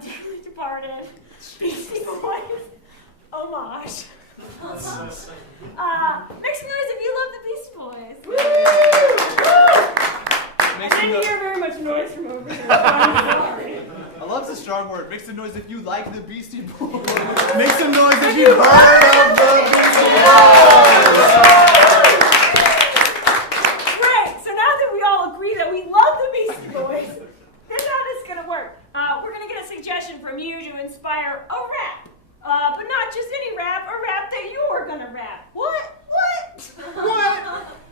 dearly departed Beastie Boys homage. Make some noise if you love the Beastie Boys. Woo! I didn't hear very much noise from over here. I'm sorry. I love the strong word. Make some noise if you like the Beastie Boys. Make some noise if you heard of the Beastie Boys. Great. So now that we all agree that we love the Beastie Boys, here's how this is going to work. We're going to get a suggestion from you to inspire a rap. But not just any rap, a rap that you're going to rap. What?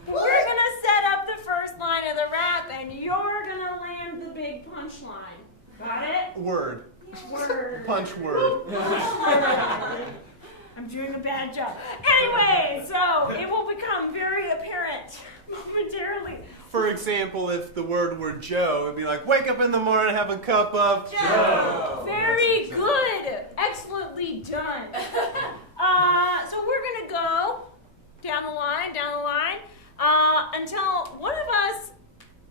We're going to set up the first line of the rap, and you're going to land the big punchline. Got it? Word. Word. Punch word. I'm doing a bad job. Anyway, so it will become very apparent momentarily. For example, if the word were Joe, it'd be like, wake up in the morning and have a cup of Joe. Very good. Excellently done. So we're going to go down the line, until one of us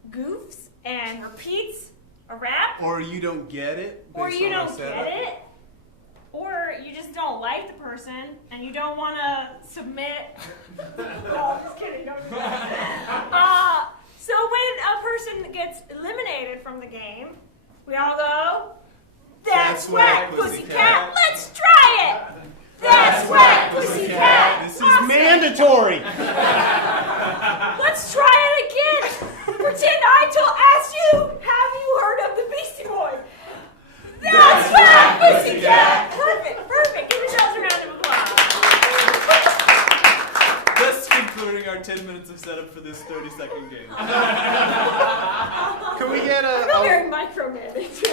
goofs and repeats a rap. Or you don't get it. Or you don't get it. Or you just don't like the person and you don't want to submit. No, I'm just kidding. Don't do that. So when a person gets eliminated from the game, we all go, "That's whack, pussycat. Let's try it. That's whack, pussycat. This is mandatory. Let's try it again. Pretend I asked you, have you heard of the Beastie Boys? That's whack, pussycat. Perfect. Give yourselves a round of applause. Thus concluding our 10 minutes of setup for this 30-second game. Can we get I'm not very micromanaged.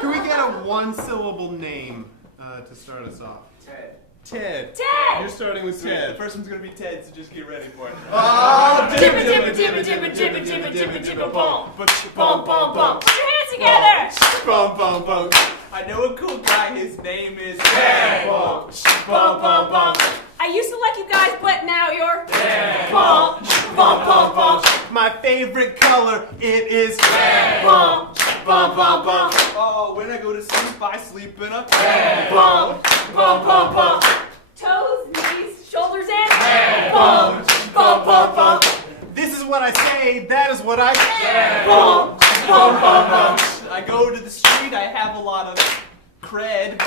Can we get a one-syllable name to start us off? Ted. Ted! You're starting with Ted. The first one's going to be Ted, so just get ready for it. Oh, jibba, boom. Boom, boom, boom. Put your hands together. Boom, boom, boom. I know a cool guy, his name is Ted. Boom, boom, boom, boom. I used to like you guys, but now you're Ted. Boom, boom, boom, boom. My favorite color, it is Ted. Boom, boom, boom, boom. Oh, when I go to sleep, I sleep in a Ted. Boom, boom, boom, boom. Toes, knees, shoulders, and boom, boom, boom, boom. This is what I say, that is what I say. Boom, boom, boom, boom. I go to the street, I have a lot of cred.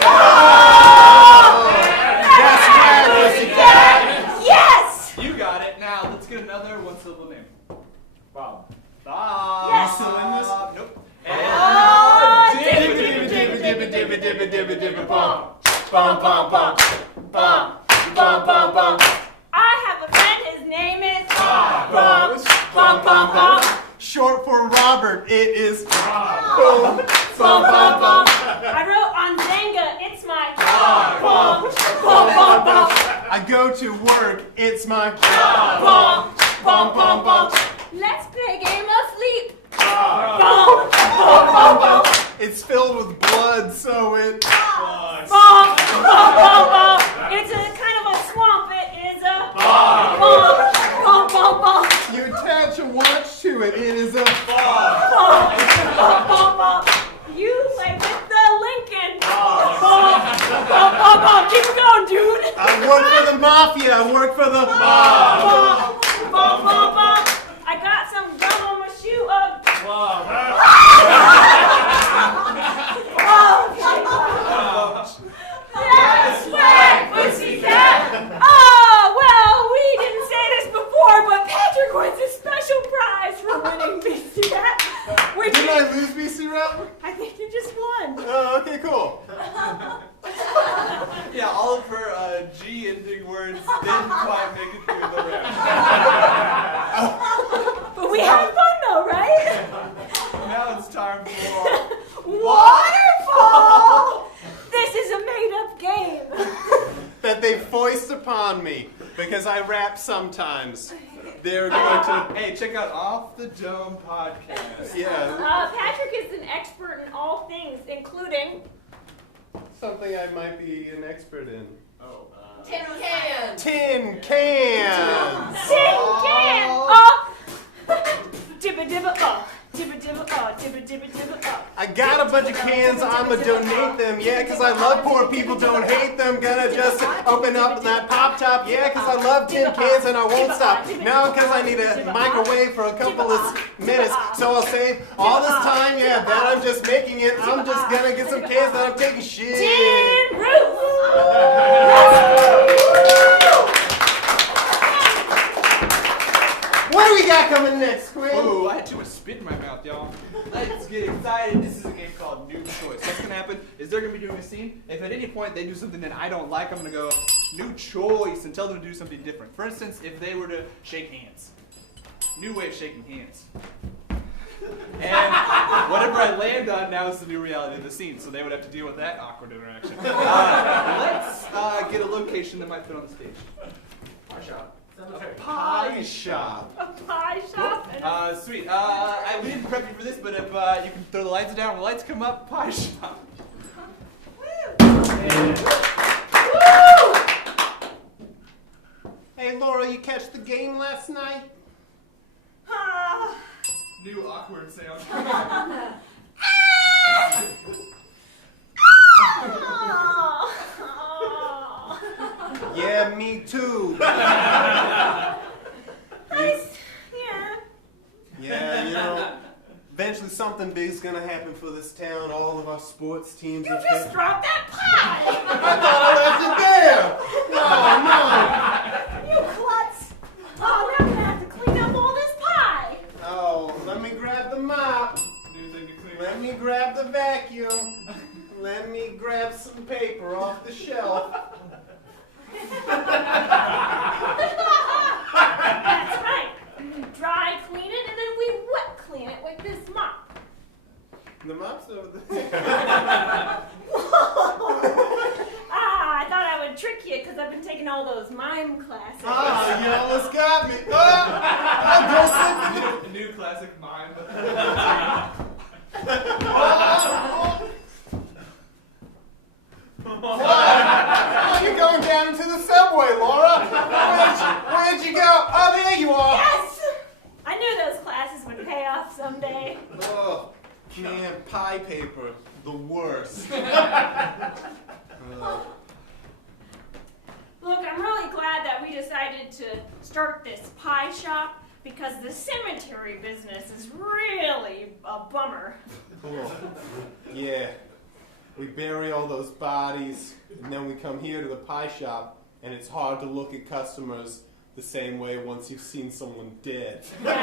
That's whack, pussycat. Yes! You got it. Now, let's get another one-syllable name. Bob. Yes. You still in this? Nope. I have a friend, his name is Bob. Short for Robert, it is I wrote on Zanga, it's my I go to work, it's my Let's play a game of sleep. It's filled with blood, so it It's a kind of a swamp. It is a You attach a watch to it, it is a You play with the Lincoln. Keep going, dude. I work for the mafia, I work for the I got some gum on my shoe. That's whack, pussycat. Oh, well, we didn't say this before, but Patrick wins a special prize for winning Beastie Rap. Didn't I lose BC Rap? I think you just won. Oh, okay, cool. Yeah, all of her G ending words didn't quite make it through the rap. But we had fun though, right? Now it's time for Waterfall! This is a made-up game. that they foist upon me because I rap sometimes. They're going to. Hey, check out Off the Dome podcast. Yeah. Patrick is an expert in all things, including Something I might be an expert in. Oh, tin cans. Tin cans. Tin can. Dibba dibba dibba dibba dibba dibba dibba. I got a bunch of cans, I'ma donate them, yeah, cause I love poor people, don't hate them. Gonna just open up that pop top, yeah, cause I love tin cans and I won't stop. Now cause I need a microwave for a couple of minutes, so I'll save all this time, yeah, that I'm just making it. I'm just gonna get some cans that I'm taking shit. Tin roof! What do we got coming next, Quinn? Whoa, I had too much spit in my mouth, y'all. Let's get excited. This is a game called New Choice. What's going to happen is they're going to be doing a scene. If at any point they do something that I don't like, I'm going to go, new choice, and tell them to do something different. For instance, if they were to shake hands. New way of shaking hands. And whatever I land on now is the new reality of the scene, so they would have to deal with that awkward interaction. Let's get a location that might fit on the stage. Our shop. Pie shop. A pie shop? And Sweet. We didn't prep you for this, but if you can throw the lights down, when the lights come up, pie shop. Hey, Laura, you catch the game last night? New awkward sound. Yeah, me too. Yeah, you know, eventually something big's gonna happen for this town. All of our sports teams are. You just dropped that pie! I thought I left it there! You klutz! Oh, now I'm gonna have to clean up all this pie! No, no! Oh, let me grab the mop. New thing to clean Let me grab the vacuum. Let me grab some paper off the shelf. That's right. Dry clean it and then we wet clean it with this mop. The mop's over there. I thought I would trick you because I've been taking all those mime classes. Oh, you almost got me. Don't slip. A new classic mime. Oh, you're going down into the subway, Laura. Where'd you go? Oh, there you are. Yes! I knew those classes would pay off someday. Oh, man, pie paper, the worst. Look, I'm really glad that we decided to start this pie shop because the cemetery business is really a bummer. Cool. Yeah. We bury all those bodies, and then we come here to the pie shop, and it's hard to look at customers the same way once you've seen someone dead. Is there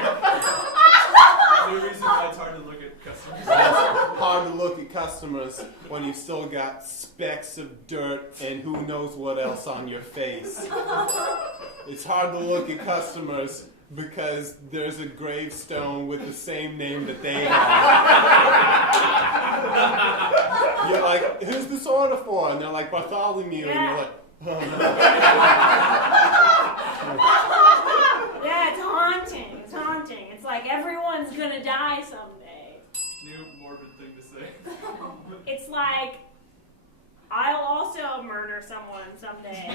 a reason why it's hard to look at customers? It's hard to look at customers when you've still got specks of dirt and who knows what else on your face. It's hard to look at customers because there's a gravestone with the same name that they have. You're like, who's this order for? And they're like, Bartholomew. And you're like, oh no. Yeah, it's haunting. It's haunting. It's like everyone's gonna die someday. New morbid thing to say. It's like I'll also murder someone someday.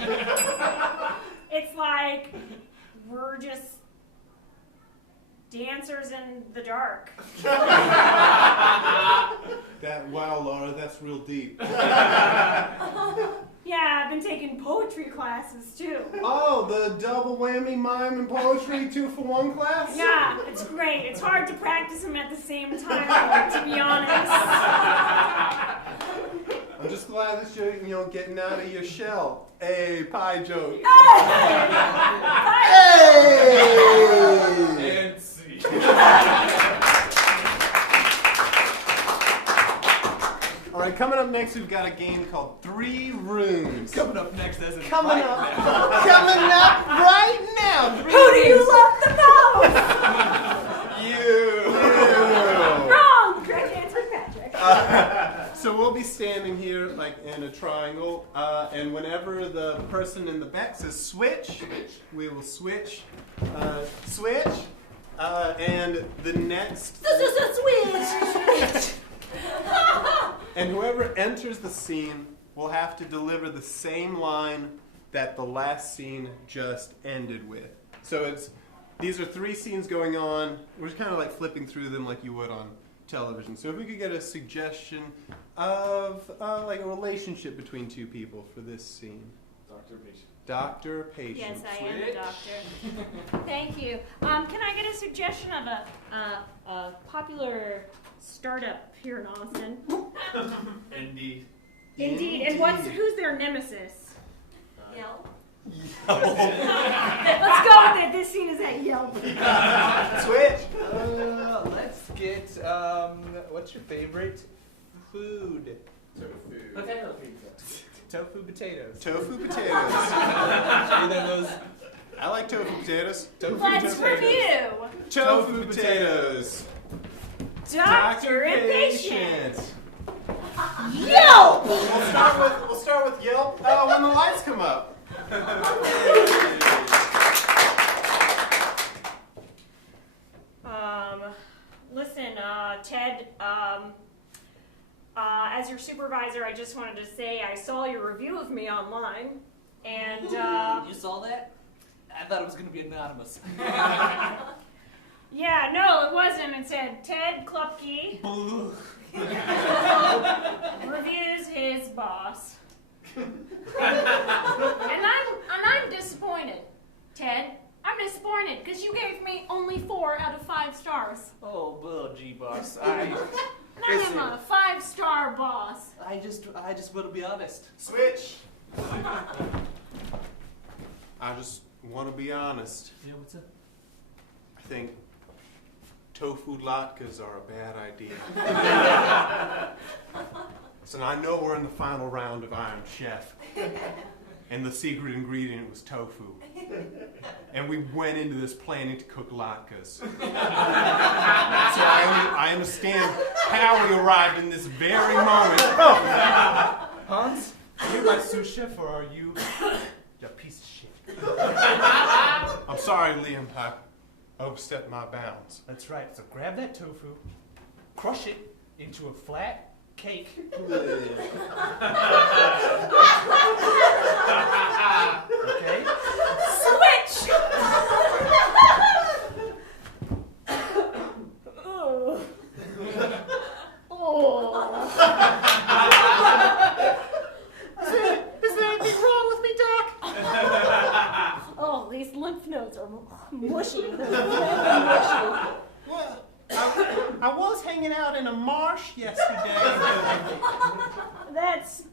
It's like we're just dancers in the dark. Wow, Laura, that's real deep. Yeah, I've been taking poetry classes too. Oh, the double whammy mime and poetry 2-for-1 class? Yeah, it's great. It's hard to practice them at the same time, to be honest. I'm just glad that you're, getting out of your shell. Hey, pie joke. Hey! And see. All right, coming up next, we've got a game called Three Rooms. Coming up next as in Coming right up now. right now. Who do you love the most? You. Wrong! Correct answer, Patrick. So we'll be standing here like in a triangle, and whenever the person in the back says switch, we will switch, switch, and the next, Switch! and whoever enters the scene will have to deliver the same line that the last scene just ended with. So these are 3 scenes going on. We're just kind of like flipping through them like you would on television. So if we could get a suggestion of like a relationship between two people for this scene. Doctor patient. Yes, I am a doctor. Thank you. Can I get a suggestion of a popular startup here in Austin? Indeed. Indeed. And who's their nemesis? Yelp. Let's go with it. This scene is at Yelp. Switch. Let's get, what's your favorite food? Potato pizza. Tofu potatoes. Tofu potatoes. Either of those. I like tofu potatoes. Let's review. Tofu potatoes. Doctor and patient. Yelp. We'll start with Yelp. When the lights come up. Listen, Ted, as your supervisor, I just wanted to say I saw your review of me online, and, You saw that? I thought it was going to be anonymous. yeah, no, it wasn't. It said, Ted Klupke reviews his boss. And I'm disappointed, Ted. I'm disappointed because you gave me only 4 out of 5 stars. Oh, well, gee, boss. I am a 5-star boss. I just want to be honest. Switch. I just want to be honest. Yeah, what's up? I think tofu latkes are a bad idea. So I know we're in the final round of Iron Chef, and the secret ingredient was tofu. And we went into this planning to cook latkes. So I understand how we arrived in this very moment. Oh. Hans, are you my sous chef or are you a piece of shit? I'm sorry, Liam. I overstepped my bounds. That's right. So grab that tofu, crush it into a flat cake. Okay? Switch! Is there anything wrong with me, Doc? Oh, these lymph nodes are mushy. They're very mushy. Well, I was hanging out in a marsh yesterday. That's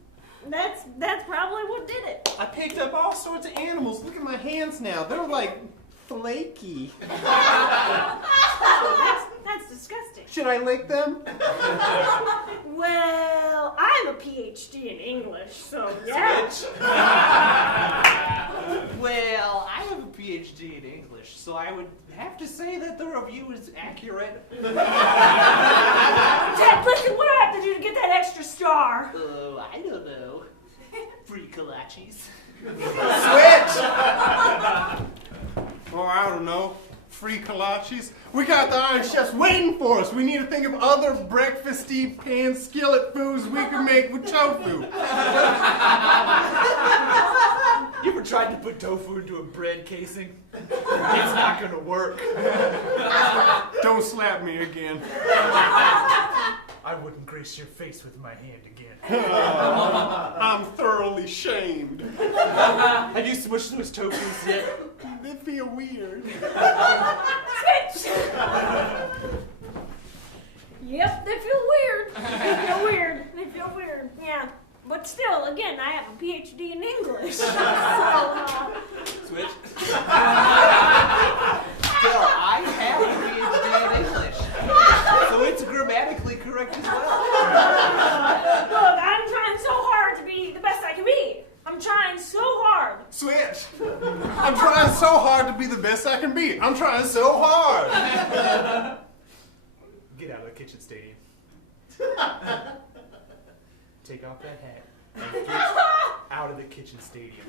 probably what did it. I picked up all sorts of animals. Look at my hands now. They're like flaky. Oh, that's disgusting. Should I lick them? Well, I'm a PhD in English, so yeah. Well, I have a PhD in English, so I would have to say that the review is accurate. Ted, listen, what do I have to do to get that extra star? Oh, I don't know. Free kolaches. Switch! Oh, I don't know. Free kolaches. We got the Iron Chefs waiting for us. We need to think of other breakfasty pan skillet foods we can make with tofu. You ever tried to put tofu into a bread casing? It's not gonna work. Don't slap me again. I wouldn't grace your face with my hand again. I'm thoroughly shamed. Have you smushed those tofus yet? They feel weird. Yep, they feel weird. They feel weird. They feel weird. Yeah. But still, again, I have a PhD in English. So, Switch. Still, I have a PhD in English, so it's grammatically correct as well. look, I'm trying so hard to be the best I can be. I'm trying so hard. Switch. I'm trying so hard to be the best I can be. I'm trying so hard. Get out of the kitchen stadium. Take off that hat and get out of the kitchen stadium.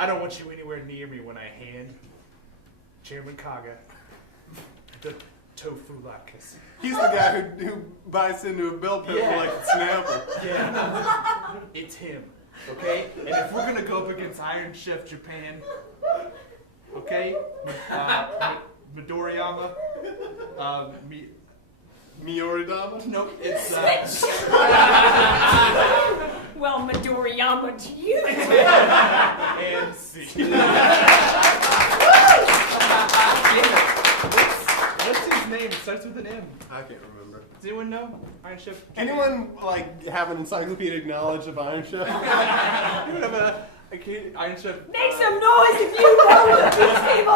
I don't want you anywhere near me when I hand Chairman Kaga the tofu latkes. He's the guy who bites into a bell pepper Yeah. like it's an apple. Yeah, it's him, okay? And if we're gonna go up against Iron Chef Japan, okay? Midoriyama, Mioridama? Nope, it's Well, Midoriyama to you. and C. What's his name? It starts with an M. I can't remember. Does anyone know? Iron Chef? Anyone like have an encyclopedic knowledge of Iron Chef? You don't have a Iron Chef. Make some noise if you know these people.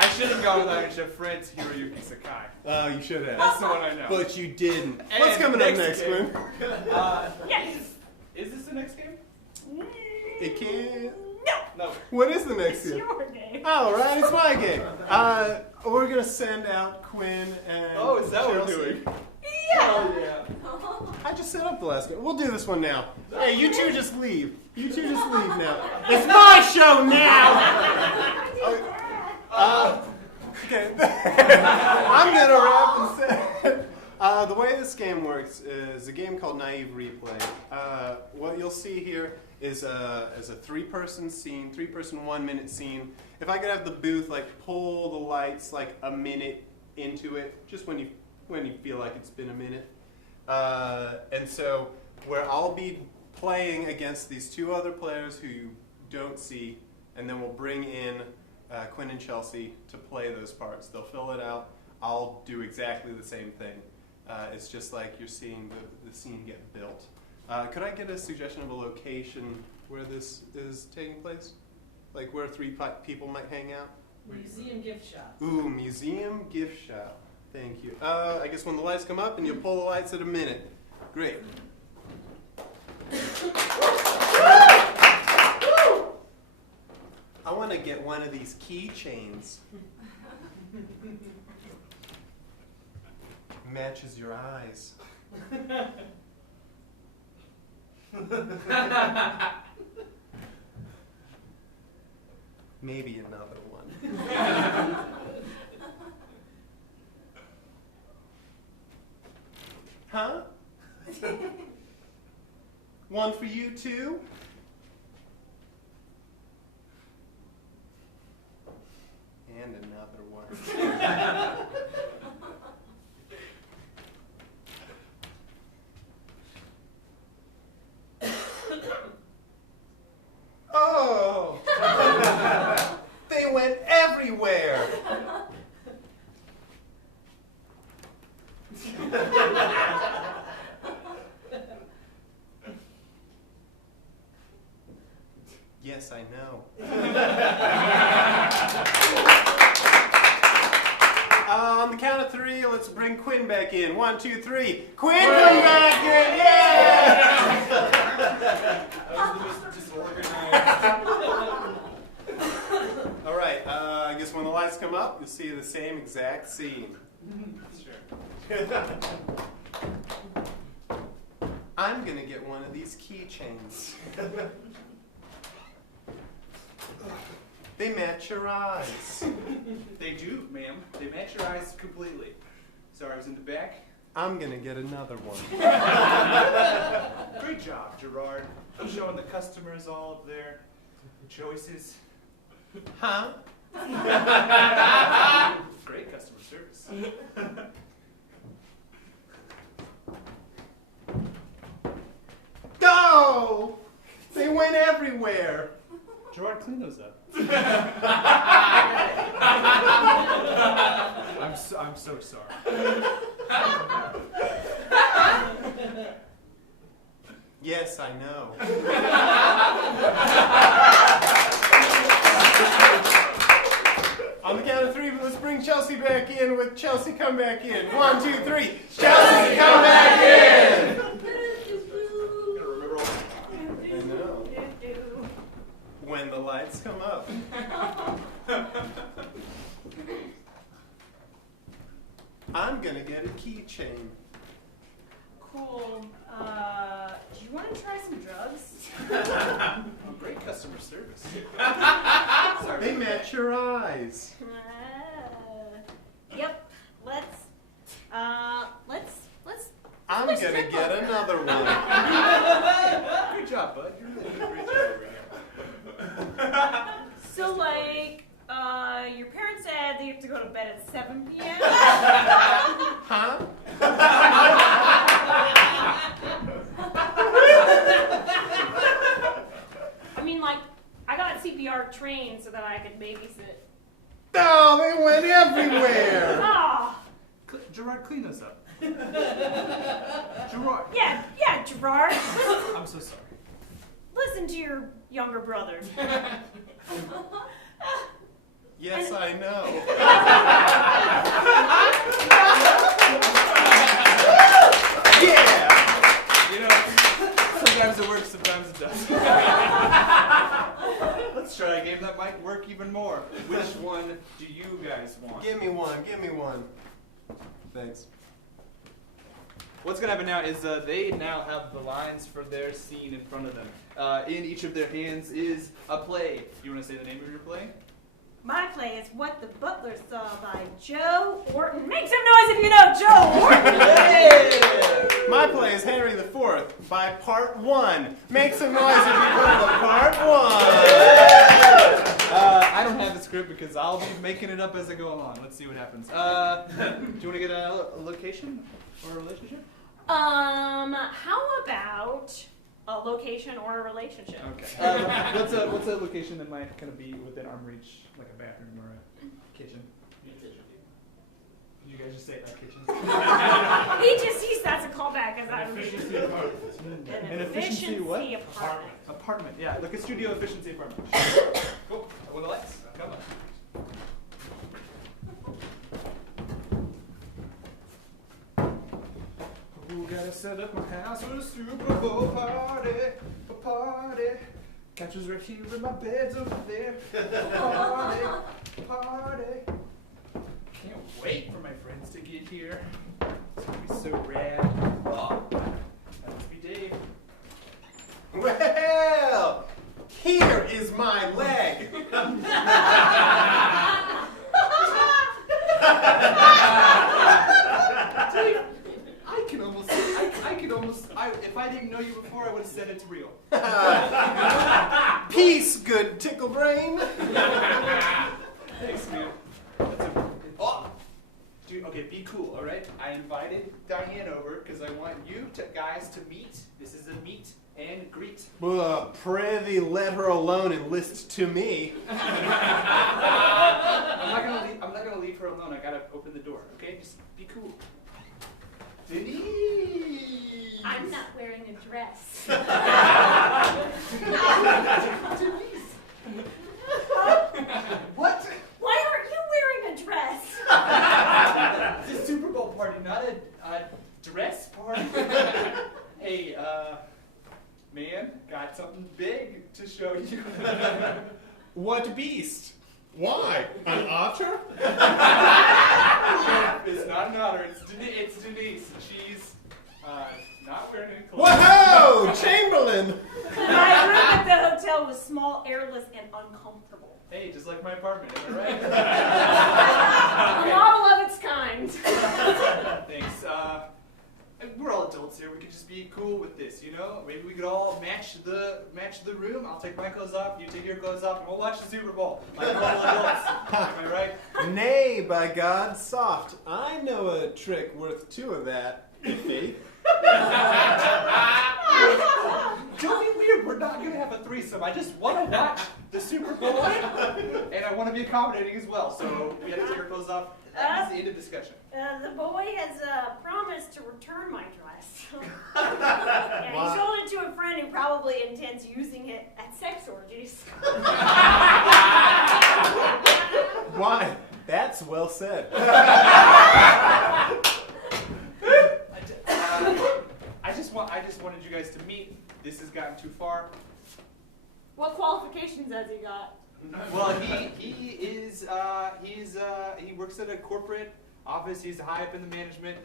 I should have gone with Iron Chef Fred's Hiroyuki Sakai. Oh, you should have. That's the one I know. But you didn't. And What's coming up next, game. Quinn? Yes. Is this the next game? It can't. No. What is the next It's game? your game. Oh, right, it's my game. We're gonna send out Quinn and Oh, is that what Chelsea. we're doing? Yeah. Oh, yeah. I just set up the last game. We'll do this one now. Hey, you two just leave. You two just leave now. It's my show now! Okay. I'm gonna wrap and say. The way this game works is a game called Naive Replay. What you'll see here is a three-person scene, three-person 1 minute scene. If I could have the booth like pull the lights like a minute into it, just when you feel like it's been a minute. And so where I'll be playing against these two other players who you don't see, and then we'll bring in Quinn and Chelsea to play those parts. They'll fill it out. I'll do exactly the same thing. It's just like you're seeing the scene get built. Could I get a suggestion of a location where this is taking place? Like where three people might hang out? Museum gift shop. Ooh, museum gift shop. Thank you. I guess when the lights come up and you pull the lights at a minute. Great. I want to get one of these keychains. Matches your eyes. Maybe another one. Huh? One for you too? And another one. Oh! They went everywhere! Yes, I know. On the count of three, let's bring Quinn back in. 1, 2, 3. Quinn, come back in! Yeah! That was the most disorganized. All right. I guess when the lights come up, you'll see the same exact scene. Sure. I'm gonna get one of these keychains. They match your eyes. They do, ma'am. They match your eyes completely. Sorry, I was in the back. I'm gonna get another one. Great job, Gerard. I'm showing the customers all of their choices. Huh? Great customer service. Go! They went everywhere. Gerard, clean those up. I'm so sorry. Yes, I know. On the count of three, let's bring Chelsea back in with Chelsea come back in. 1, 2, 3. Chelsea come back in! Gotta remember all I know. When the lights come up. I'm gonna get a keychain. Cool. Do you want to try some drugs? Oh, great customer service. They match your eyes. Yep. Let's. I'm gonna get another one. Good job, bud. You're really doing a great job over here. So, like, your parents said that you have to go train so that I could babysit. Oh, they went everywhere. Ah, Gerard, clean this up. Gerard. yeah, Gerard. I'm so sorry. Listen to your younger brother. Yes, I know. Yeah. You know, sometimes it works, sometimes it doesn't. Let's try a game that might work even more. Which one do you guys want? Give me one. Give me one. Thanks. What's going to happen now is they now have the lines for their scene in front of them. In each of their hands is a play. You want to say the name of your play? My play is What the Butler Saw by Joe Orton. Make some noise if you know Joe Orton. Yeah! My play is Henry IV by Part 1. Make some noise if you've heard of Part 1. I don't have the script because I'll be making it up as I go along. Let's see what happens. Do you want to get a location or a relationship? How about a location or a relationship? Okay. What's a location that might kind of be within arm reach, like a bathroom or a kitchen? Did you guys just say kitchen? That's a callback as I'm Efficiency apartment. An efficiency what? apartment. Apartment, yeah, like a studio efficiency apartment. Cool. Well, the lights. Come on. Ooh, gotta set up my house for a Super Bowl party. A party. Couches right here and my bed's over there. Party. Party. Can't wait for my friends to get here. It's gonna be so rad. Oh, that must be Dave. Well, here is my leg. Dave, if I didn't know you before, I would have said it's real. Peace, good tickle brain. Thanks, man. Dude, okay, be cool, all right? I invited Diane over because I want you guys to meet. This is a meet and greet. Prithee, let her alone and list to me. I'm not gonna leave her alone. I gotta open the door, okay? Just be cool. Denise! I'm not wearing a dress. Denise! What? Why aren't you wearing a dress? It's a Super Bowl party, not a dress party. Hey, man, got something big to show you. What beast? Why? An otter? It's not an otter, it's Denise. She's not wearing any clothes. Whoa! Chamberlain! My room at the hotel was small, airless, and uncomfortable. Hey, just like my apartment, am I right? A model of its kind. Thanks. We're all adults here. We could just be cool with this, you know? Maybe we could all match the room. I'll take my clothes off, you take your clothes off, and we'll watch the Super Bowl like normal adults. Am I right? Nay, by God, soft. I know a trick worth two of that, iffy. Don't be weird. We're not gonna have a threesome. I just want to watch the Super Bowl, and I want to be accommodating as well. So we have to take our clothes off. That's the end of discussion. The boy has promised to return my dress. Yeah, he sold it to a friend who probably intends using it at sex orgies. Why? That's well said. I just wanted you guys to meet. This has gotten too far. What qualifications has he got? Well, he works at a corporate office. He's high up in the management.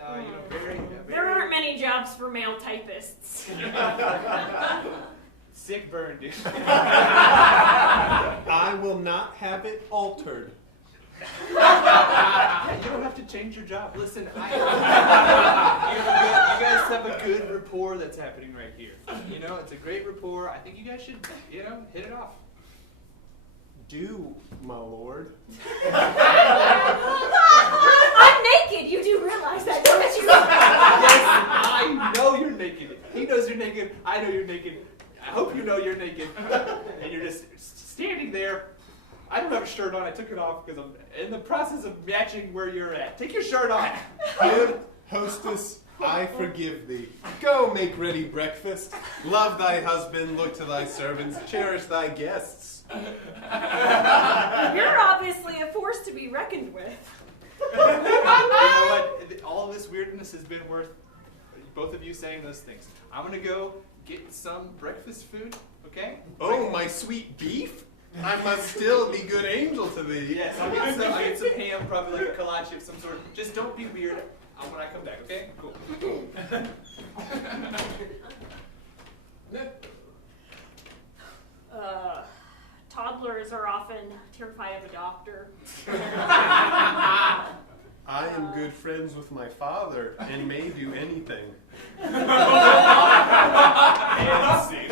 Very. There aren't many jobs for male typists. Sick burn, dude. I will not have it altered. You don't have to change your job. Listen, you guys have a good rapport that's happening right here. You know, it's a great rapport. I think you guys should, hit it off. Do, my lord. I'm naked. You do realize that, don't you? Yes, I know you're naked. He knows you're naked. I know you're naked. I hope you know you're naked. And you're just standing there I don't have a shirt on. I took it off because I'm in the process of matching where you're at. Take your shirt off. Good hostess, I forgive thee. Go make ready breakfast. Love thy husband, look to thy servants, cherish thy guests. You're obviously a force to be reckoned with. You know what? All this weirdness has been worth both of you saying those things. I'm going to go get some breakfast food, okay? Oh, my sweet beef? I must still be good angel to thee. Yes, I'll get some ham, probably like a kolache of some sort. Just don't be weird when I come back, okay? Cool. Toddlers are often terrified of a doctor. I am good friends with my father and may do anything. And see. I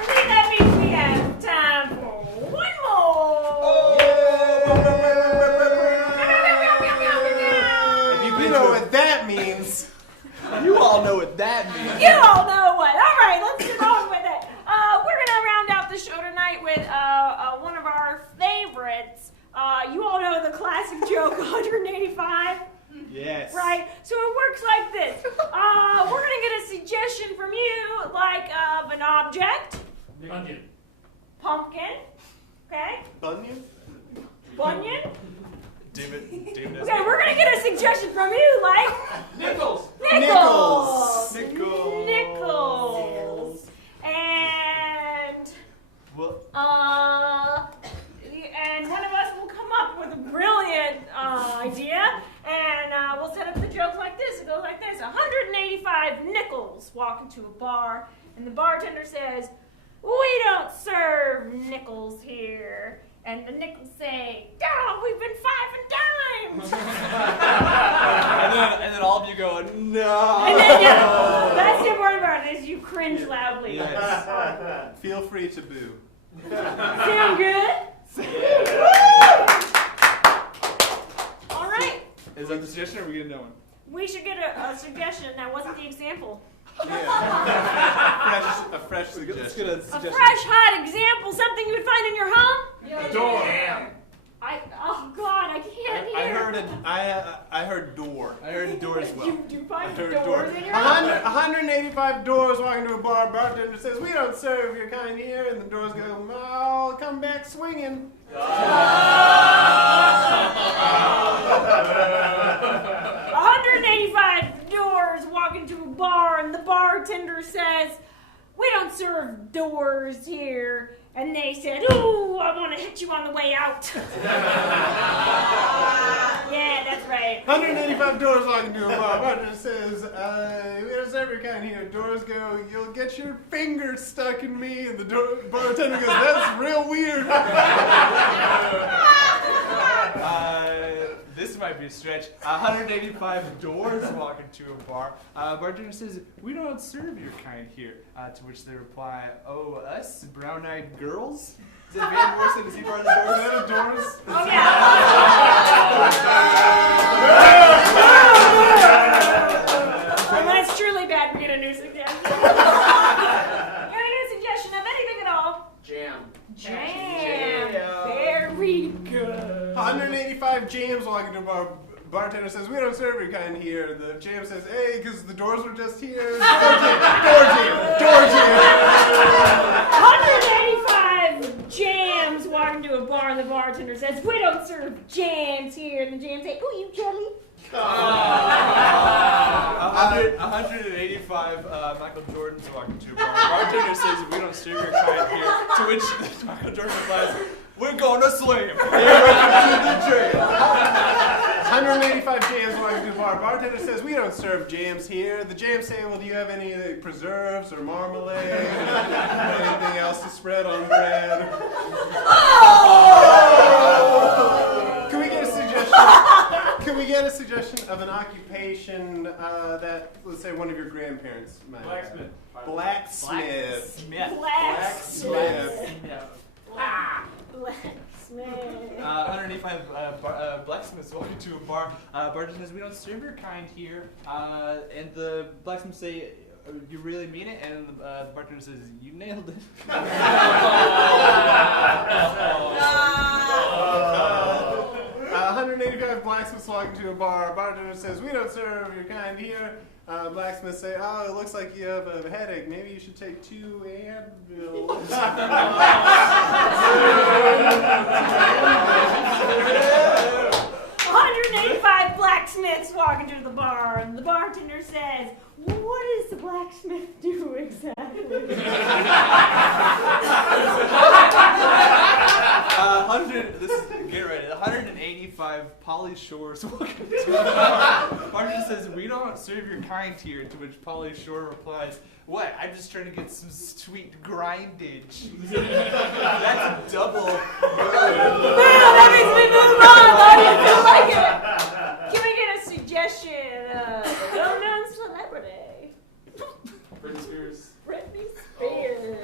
think that means we have time for one more. You know what that means. You all know what that means. You all know what. All right, let's get on with it. We're going to round out the show tonight with one of our favorites. You all know the classic joke, 185? Yes. Right? So it works like this. We're going to get a suggestion from you, like of an object. Onion. Pumpkin. Okay? Bunyan? Bunyan. David Okay, we're going to get a suggestion from you, like Nickels. Nickels. Nickels. Nickels. And Well, and one of us will come up with a brilliant idea, and we'll set up the joke like this. It goes like this: 185 nickels walk into a bar, and the bartender says, "We don't serve nickels here." And the nickels say, "Oh, we've been 5 and dimes." and then all of you go, no. And then, yeah, that's the important part, is you cringe loudly. Yes. Feel free to boo. Sound good? All right. Is that the suggestion, or are we getting a new one? We should get a suggestion. That wasn't the example. Yeah. A fresh Let's suggestion. get a A suggestion. fresh, hot example, something you would find in your home? Door. Oh God, I can't hear. I heard door. I heard a door as well. You do find I heard doors door. in your home? 185 doors walking to a bar. Bartender says, "We don't serve your kind here." And the doors go, "I'll come back swinging." 185 doors walk into a bar, and the bartender says, "We don't serve doors here." And they said, "Ooh, I want to hit you on the way out." Yeah, that's right. 185 doors walking to a bar. Bartender says, "We don't serve your kind here." Doors go, "You'll get your finger stuck in me." And the bartender goes, "That's real weird." This might be a stretch. 185 doors walk into a bar. Bartender says, "We don't serve your kind here." To which they reply, "Oh, us brown-eyed girls?" Is it Van Morrison? Is he part of the doors? Is that a doors? Oh, yeah. Well, when it's truly bad, we get a new suggestion. You want a new suggestion of anything at all? Jam. Jam. Very good. 185 jams walking to a bar. Bartender says, "We don't serve your kind here." The jam says, "Hey, because the doors were just here." Door jam. 185 jams walk into a bar, and the bartender says, "We don't serve jams here." And the jams say, "Oh, you jelly." 185 Michael Jordans walk into a bar. Bartender says, "We don't serve your kind here." To which Michael Jordan replies, "We're gonna sling him." Welcome to the jail. 185 jams walking to a bar. Bartender says, "We don't serve jams here." The jams say, "Well, do you have any preserves or marmalade? Anything else to spread on bread?" Oh! Can we get a suggestion? Can we get a suggestion of an occupation that, let's say, one of your grandparents might have? Blacksmith. Blacksmith. Blacksmith. Blacksmith. 185 blacksmiths walk into a bar. Bartender says, "We don't serve your kind here." And the blacksmiths say, you really mean it? And the bartender says, you nailed it. 185 blacksmiths walk into a bar. Bartender says, we don't serve your kind here. Blacksmiths say, oh, it looks like you have a headache. Maybe you should take 2 Advils. 185 blacksmiths walk into the bar, and the bartender says, what does the blacksmith do exactly? 185 Polly Shores walk into the bar. Bartender says, we don't serve your kind here, to which Polly Shore replies, what? I'm just trying to get some sweet grindage. That's a double. That makes me move on. I feel like it. Can we get a suggestion? Unknown celebrity. Britney Spears. Britney Spears.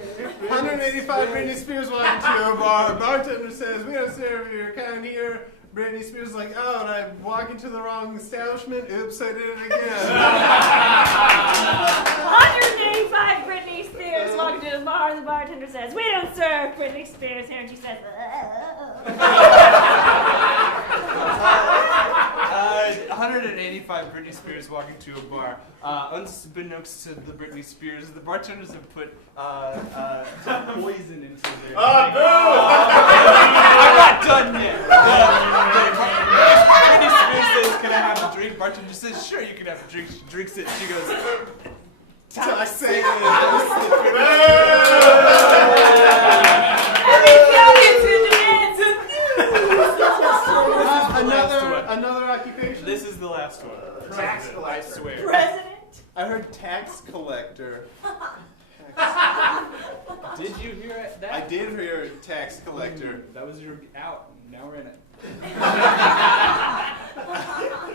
185 Britney Spears walk into a bar. Bartender says, we don't serve your kind here. Britney Spears is like, oh, and I walk into the wrong establishment? Oops, I did it again. 185 Britney Spears walk into the bar, and the bartender says, we don't serve Britney Spears here, and she says, 185 Britney Spears walk into a bar. Unbeknownst to the Britney Spears, the bartenders have put poison into their Oh, boo! I'm not done yet. Britney Spears says, can I have a drink? Bartender says, sure, you can have a drink. She drinks it. She goes, Toxic. Another occupation? this is the last one. Tax I collector. swear. President? I heard tax collector. Did you hear that? I did hear tax collector. That was your out. Now we're in it.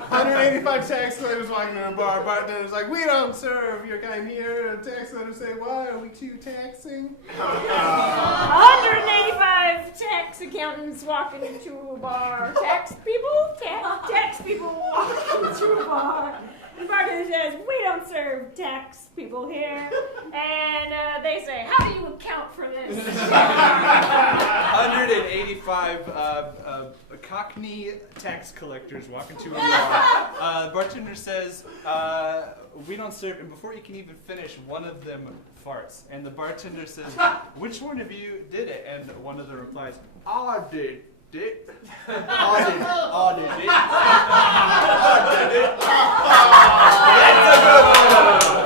185 tax collectors walking to a bar. Bartender's like, we don't serve your kind here. And tax collectors say, why are we too taxing? 185 tax accountants walking into a bar. Tax people walking into a bar. The bartender says, we don't serve tax people here. And they say, how do you account for this? 185 Cockney tax collectors walk into a bar. The bartender says, we don't serve, and before you can even finish, one of them farts. And the bartender says, which one of you did it? And one of them replies, I did it. I did it. I did it. That's a good one.